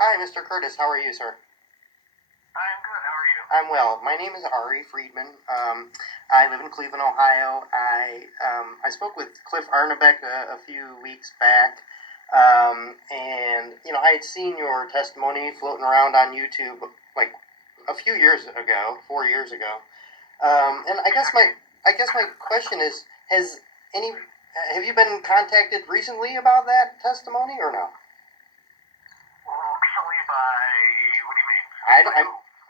Hi, Mr. Curtis. How are you, sir? I'm good. How are you? I'm well. My name is Ari Friedman. I live in Cleveland, Ohio. I spoke with Cliff Arnebeck a few weeks back, and I had seen your testimony floating around on YouTube like a few years ago, 4 years ago. And I guess my question is, has any have you been contacted recently about that testimony or no? Recently by, what do you mean?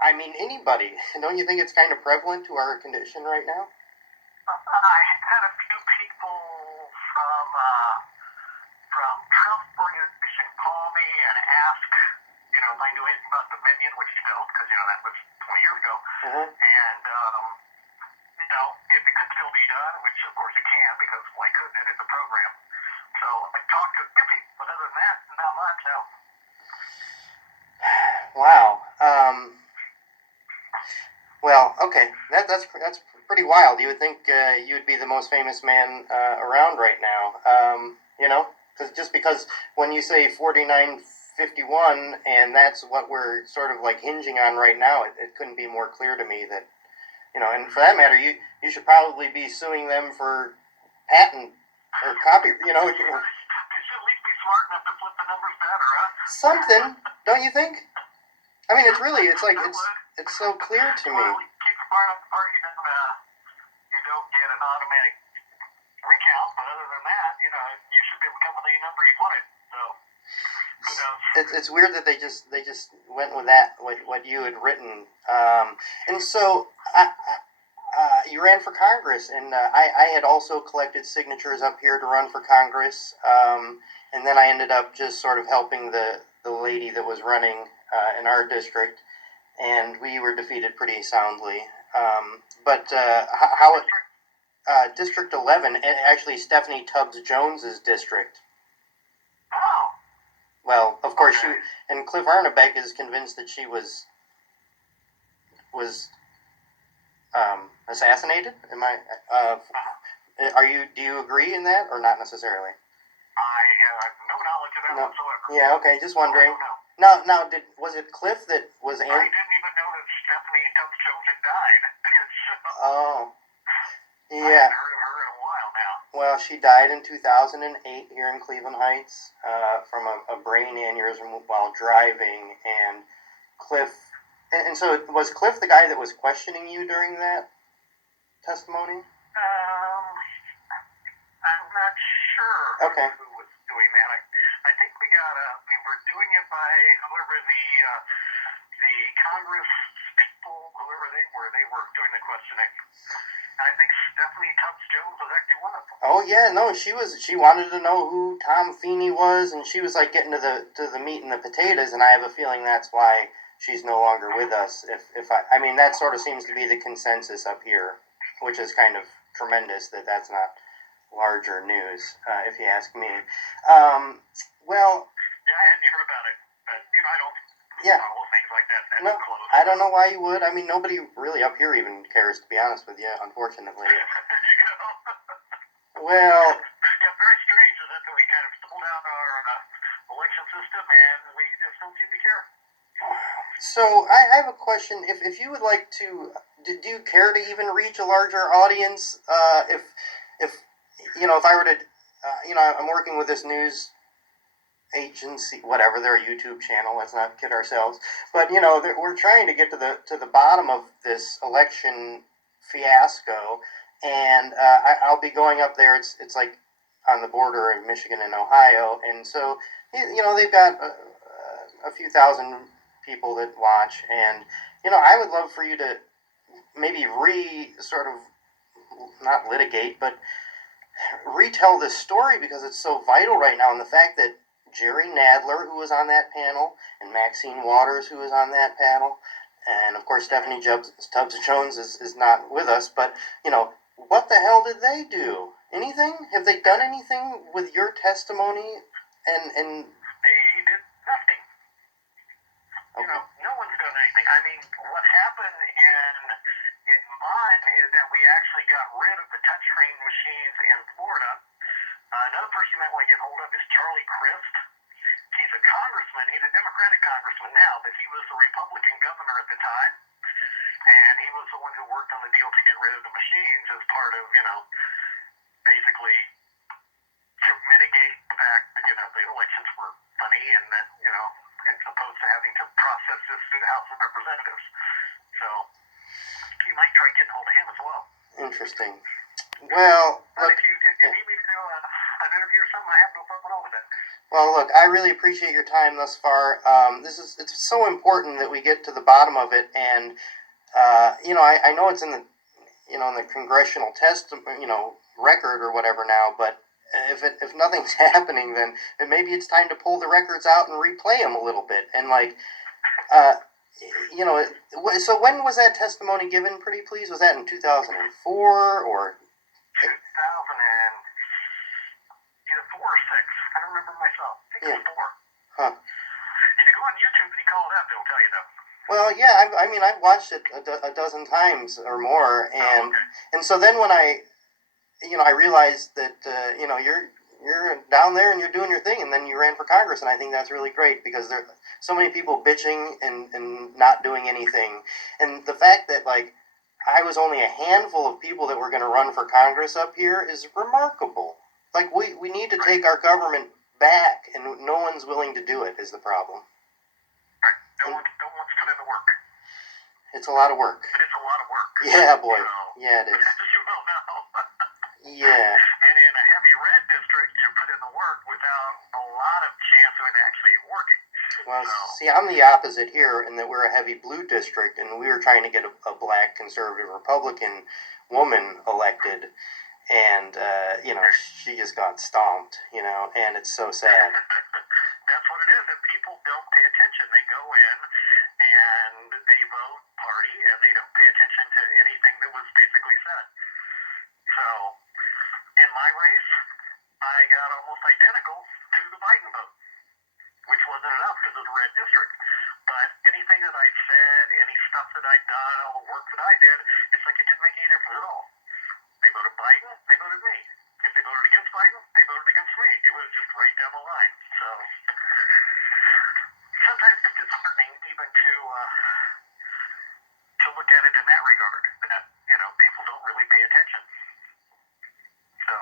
I mean anybody. Don't you think it's kind of prevalent to our condition right now? I had a few people from Trump organization call me and ask, if I knew anything about Dominion, which I don't, because, that was 20 years ago. Uh-huh. And, if it could still be done, which of course it can, because why couldn't it? It's a program. So I talked to a few people, but other than that, not much, no. Wow. Well, okay. That's pretty wild. You would think you would be the most famous man around right now. Because when you say 4951, and that's what we're sort of like hinging on right now, it couldn't be more clear to me that and for that matter, you should probably be suing them for patent or copy. They should at least be smart enough to flip the numbers better, huh? Something, don't you think? I mean, it's so clear to me. Well, keep the part apart, you don't get an automatic recount, but other than that, you should be able to come with any number you wanted. So, who knows? It's weird that they just went with that what you had written, and so you ran for Congress, and I had also collected signatures up here to run for Congress, and then I ended up just sort of helping the lady that was running in our district, and we were defeated pretty soundly. District 11, actually Stephanie Tubbs Jones's district. Oh. Well, of course, okay. And Cliff Arnebeck is convinced that she was assassinated. Am I? Do you agree in that, or not necessarily? I have no knowledge of that whatsoever. Yeah. Okay. Just wondering. Now, was it Cliff that was? I didn't even know that Stephanie Tubbs Jones had died. Oh. I Yeah. haven't heard of her in a while now. Well, she died in 2008 here in Cleveland Heights from a brain aneurysm while driving, and Cliff. And so, was Cliff the guy that was questioning you during that testimony? I'm not sure. Okay. Who was doing that? I think we were doing it by whoever the Congress people, whoever they were doing the questioning. And I think Stephanie Tubbs Jones was actually one of them. Oh yeah, no, she wanted to know who Tom Feeney was, and she was like getting to the meat and the potatoes, and I have a feeling that's why she's no longer with us. I mean, that sort of seems to be the consensus up here, which is kind of tremendous that's not larger news, if you ask me. Well. Yeah, I hadn't heard about it, but I don't. Yeah. Follow things like that. No, close. I don't know why you would. I mean, nobody really up here even cares, to be honest with you, unfortunately. There you go. Well. Yeah, very strange, isn't it, that we kind of sold out our election system and we just don't seem to care. So I have a question. If you would like to, do you care to even reach a larger audience? If I were to, I'm working with this news agency, whatever, their YouTube channel. Let's not kid ourselves. But we're trying to get to the bottom of this election fiasco, and I'll be going up there. It's like on the border of Michigan and Ohio, and so they've got a few thousand people that watch, and I would love for you to maybe sort of not litigate, but retell this story, because it's so vital right now, and the fact that Jerry Nadler, who was on that panel, and Maxine Waters, who was on that panel, and of course Stephanie Tubbs Jones is not with us, but what the hell did they do? Anything? Have they done anything with your testimony? And they did nothing. Okay. No one's done anything. I mean, what happened in mine is that we actually got rid of the touchscreen machines in Florida. Another person you might want to get hold of is Charlie Crist. He's a congressman. He's a Democratic congressman now, but he was the Republican governor at the time, and he was the one who worked on the deal to get rid of the machines as part of, basically to mitigate the fact that, the elections were funny and that, as opposed to having to process this through the House of Representatives. So you might try getting hold of him as well. Interesting. Well, look, if you need me to do an interview or something, I have no problem at all with that. Well, look, I really appreciate your time thus far. It's so important that we get to the bottom of it, and I know it's in the in the congressional record or whatever now, but if nothing's happening, then maybe it's time to pull the records out and replay them a little bit, and so when was that testimony given, pretty please? Was that in 2004 or 2000 and either 4 or 6? I don't remember myself. I think it was 4. Huh. If you go on YouTube and you call it up, they'll tell you though. Well, yeah, I've watched it a dozen times or more, and and so then when I realized that you're down there and you're doing your thing, and then you ran for Congress, and I think that's really great because there are so many people bitching and not doing anything, and the fact that I was only a handful of people that were going to run for Congress up here is remarkable. We need to take our government back, and no one's willing to do it is the problem. Right. No one's put in the work. It's a lot of work. But it's a lot of work. Yeah, boy. Yeah, it is. You will know. Yeah. And in a heavy red district, you put in the work without a lot of chance of it actually working. Well, see, I'm the opposite here in that we're a heavy blue district, and we were trying to get a black conservative Republican woman elected, and she just got stomped, and it's so sad. That's what it is. If people don't pay attention, they go in and they vote party, and they don't pay attention to anything that was basically said. So, in my race, I got almost identical to the Biden vote, which wasn't enough because it was a red district. But anything that I said, any stuff that I'd done, all the work that I did, it's like it didn't make any difference at all. They voted Biden, they voted me. If they voted against Biden, they voted against me. It was just right down the line. So sometimes it's disheartening even to look at it in that regard, that people don't really pay attention. So.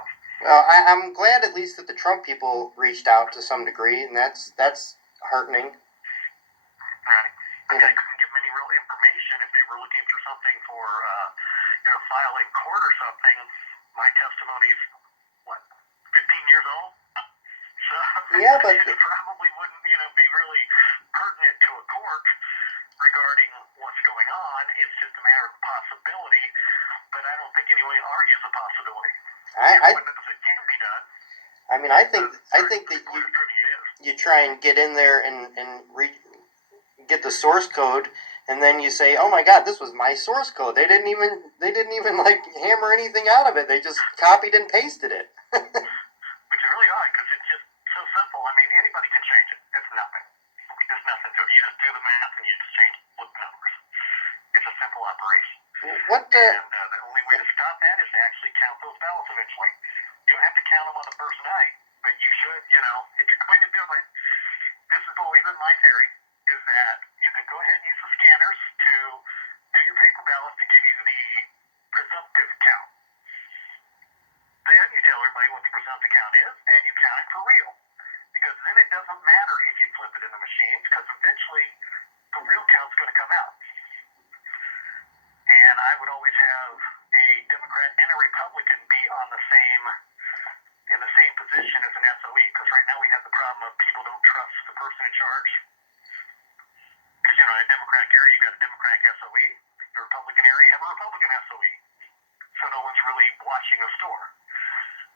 Well, I'm glad at least that the Trump people reached out to some degree, and that's heartening. Right. I couldn't give them any real information if they were looking for something for filing court or something. My testimony's 15 years old. So yeah, but it probably wouldn't be really pertinent to a court regarding what's going on. It's just a matter of possibility, but I don't think anyone argues the possibility. It can be done. I think that you try and get in there and get the source code, and then you say, "Oh my God, this was my source code." They didn't even hammer anything out of it. They just copied and pasted it. Which is really odd because it's just so simple. I mean, anybody can change it. It's nothing. There's nothing to it. You just do the math and you just change the numbers. It's a simple operation. And the only way to stop that is to actually count those ballots eventually. You don't have to count them on the first night, but you should, if you're going to do it, this has always been my theory, is that you can go ahead and use the scanners to do your paper ballots to give you the presumptive count. Then you tell everybody what the presumptive count is, and you count it for real. Because then it doesn't matter if you flip it in the machines, because eventually the real count's going to come out. And I would always have a Democrat and a Republican be in the same position as an SOE, because right now we have the problem of people don't trust the person in charge. Because, in a Democratic area, you've got a Democratic SOE. In a Republican area, you have a Republican SOE. So no one's really watching the store.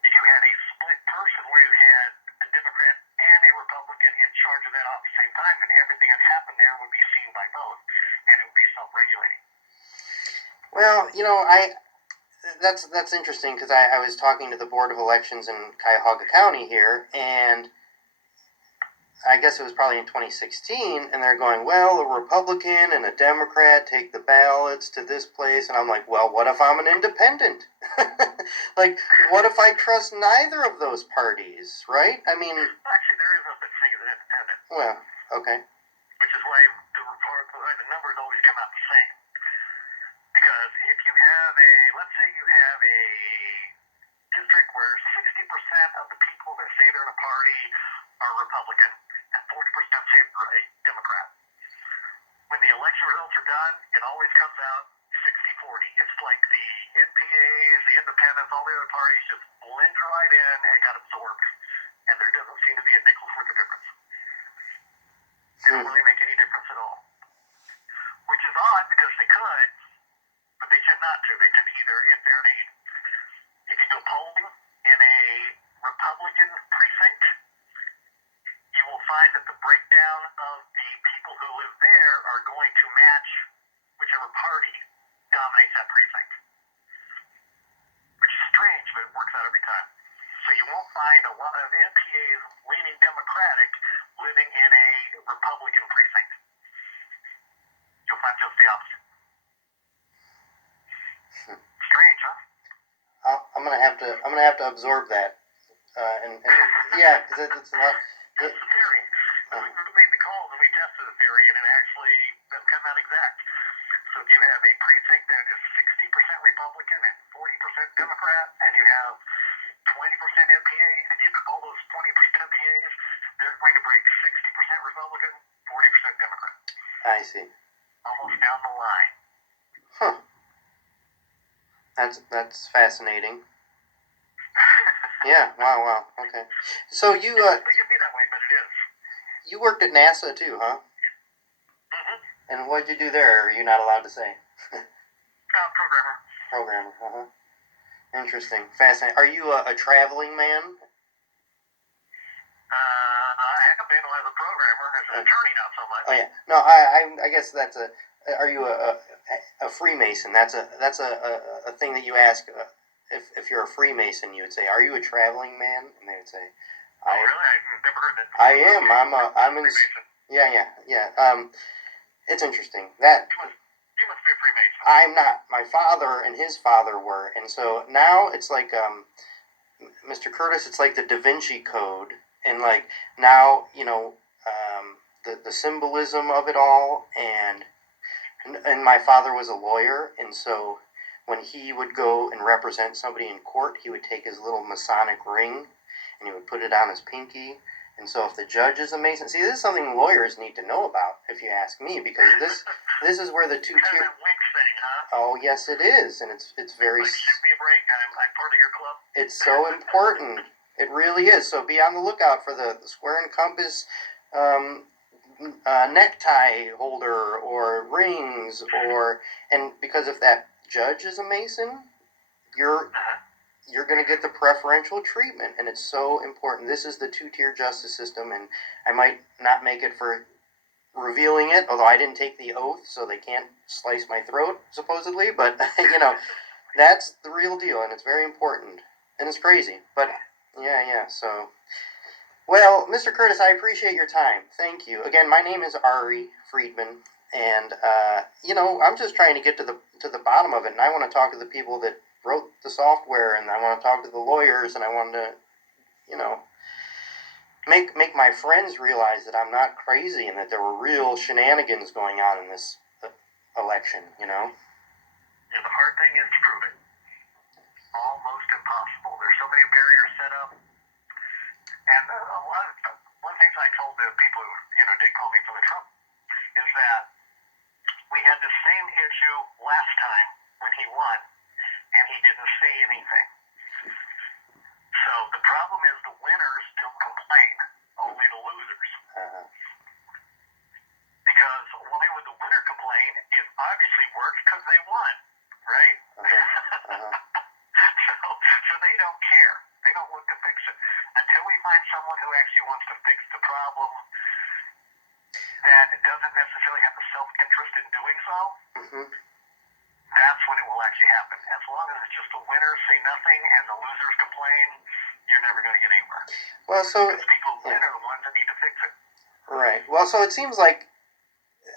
If you had a split person where you had a Democrat and a Republican in charge of that all at the same time, then everything that happened there would be seen by both, and it would be self-regulating. Well, that's interesting because I was talking to the Board of Elections in Cuyahoga County here, and I guess it was probably in 2016, and they're going, well, a Republican and a Democrat take the ballots to this place, and I'm like, well, what if I'm an independent? What if I trust neither of those parties, right? Actually, there is no such thing as an independent. Well, okay. Which is why the numbers always come out the same. Because if you have let's say you have a district where 60% of the people that say they're in a party are Republican and 40% say they're a Democrat. When the election results are done, it always comes out 60-40. It's like the NPAs, the independents, all the other parties just blend right in and got absorbed. And there doesn't seem to be a nickel's worth of difference. They don't really make any difference at all. Which is odd because they could, but they tend not to. They tend to either, if you go polling in a Republican precinct, you will find that the breakdown of the people who live there are going to match whichever party dominates that precinct. Which is strange, but it works out every time. So you won't find a lot of NPAs leaning Democratic living in a Republican precinct. You'll find just the opposite. Strange, huh? I'm gonna have to absorb that, and yeah, because it's a lot. That's the theory. We made the calls and we tested the theory, and it actually doesn't come out exact. So if you have a precinct that is 60% Republican and 40% Democrat, and you have 20% NPA, and you call those 20% NPAs, they're going to break 60% Republican, 40% Democrat. I see. Almost down the line. Huh. That's fascinating. Yeah. Wow. Okay. So you It doesn't be that way, but it is. you worked at NASA too, huh? Mm-hmm. And what did you do there? Or are you not allowed to say? Programmer. Programmer. Interesting. Fascinating. Are you a traveling man? I have been as a programmer, as an attorney, not so much. Oh yeah. No, I guess that's a. Are you a Freemason? That's a thing that you ask. If you're a Freemason, you would say, "Are you a traveling man?" And they would say, "Oh, really? I've never heard that." I am. I'm in. Freemason. Yeah. It's interesting that. You must be a Freemason. I'm not. My father and his father were, and so now it's like Mr. Curtis. It's like the Da Vinci Code, and like now the symbolism of it all, and my father was a lawyer, and so when he would go and represent somebody in court, he would take his little Masonic ring and he would put it on his pinky. And so if the judge is a Mason, see, this is something lawyers need to know about, if you ask me, because this is where the two kind tier. of that wink thing, huh? Oh yes, it is, and it's very. Like, shoot me a break. I'm part of your club. It's so important. It really is. So be on the lookout for the square and compass necktie holder or rings, and because if that judge is a Mason, you're going to get the preferential treatment, and it's so important. This is the two-tier justice system, and I might not make it for revealing it, although I didn't take the oath, so they can't slice my throat, supposedly, but, that's the real deal, and it's very important, and it's crazy, but, yeah, so... Well, Mr. Curtis, I appreciate your time. Thank you. Again, my name is Ari Friedman, and, I'm just trying to get to the bottom of it, and I want to talk to the people that wrote the software, and I want to talk to the lawyers, and I want to, make my friends realize that I'm not crazy and that there were real shenanigans going on in this election, Yeah, the hard thing is to prove it. Almost impossible. There's so many barriers set up. And one of the things I told the people who, did call me for the Trump is that we had the same issue last time when he won, and he didn't say anything. So the problem is the winners don't complain, only the losers. Because why would the winner complain? It obviously worked because they won, right? So they don't care. They don't look to fix it. Until we find someone who actually wants to fix the problem that doesn't necessarily have the self-interest in doing so, that's when it will actually happen. As long as it's just the winners say nothing and the losers complain, you're never going to get anywhere. Well, so... Because people who win are the ones that need to fix it. Right. Well, so it seems like...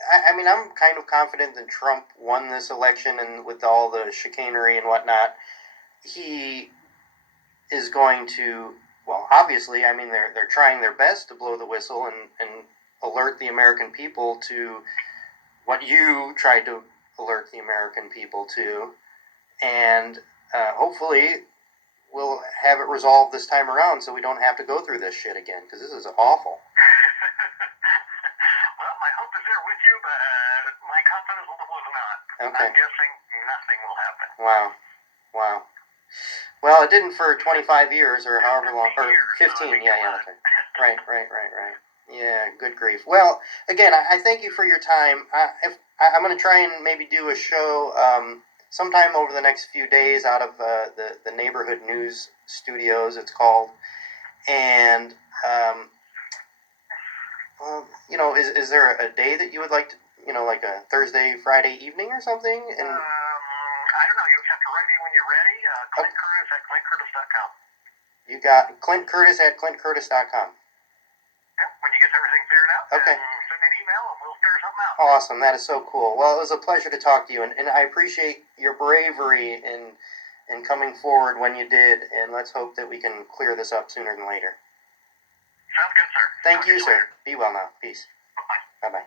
I mean, I'm kind of confident that Trump won this election, and with all the chicanery and whatnot, he is going to... Well, obviously, I mean, they're trying their best to blow the whistle and alert the American people to what you tried to alert the American people to, and hopefully we'll have it resolved this time around so we don't have to go through this shit again, because this is awful. Well, my hope is there with you, but my confidence level is not. Okay. I'm guessing nothing will happen. Wow. Well, it didn't for 25 years or however long, or 15, yeah, okay. Right. Yeah, good grief. Well, again, I thank you for your time. I'm going to try and maybe do a show sometime over the next few days out of the neighborhood news studios, it's called. And, well, is there a day that you would like to, like a Thursday, Friday evening or something? And I don't know. You have to write me when you're ready. Clint Curtis at clintcurtis.com. You got Clint Curtis at clintcurtis.com. Yep, when you get everything figured out, okay. Send me an email and we'll figure something out. Awesome. That is so cool. Well, it was a pleasure to talk to you, and I appreciate your bravery in coming forward when you did, and let's hope that we can clear this up sooner than later. Sounds good, sir. Thank you, sir. Be well now. Peace. Bye-bye. Bye-bye.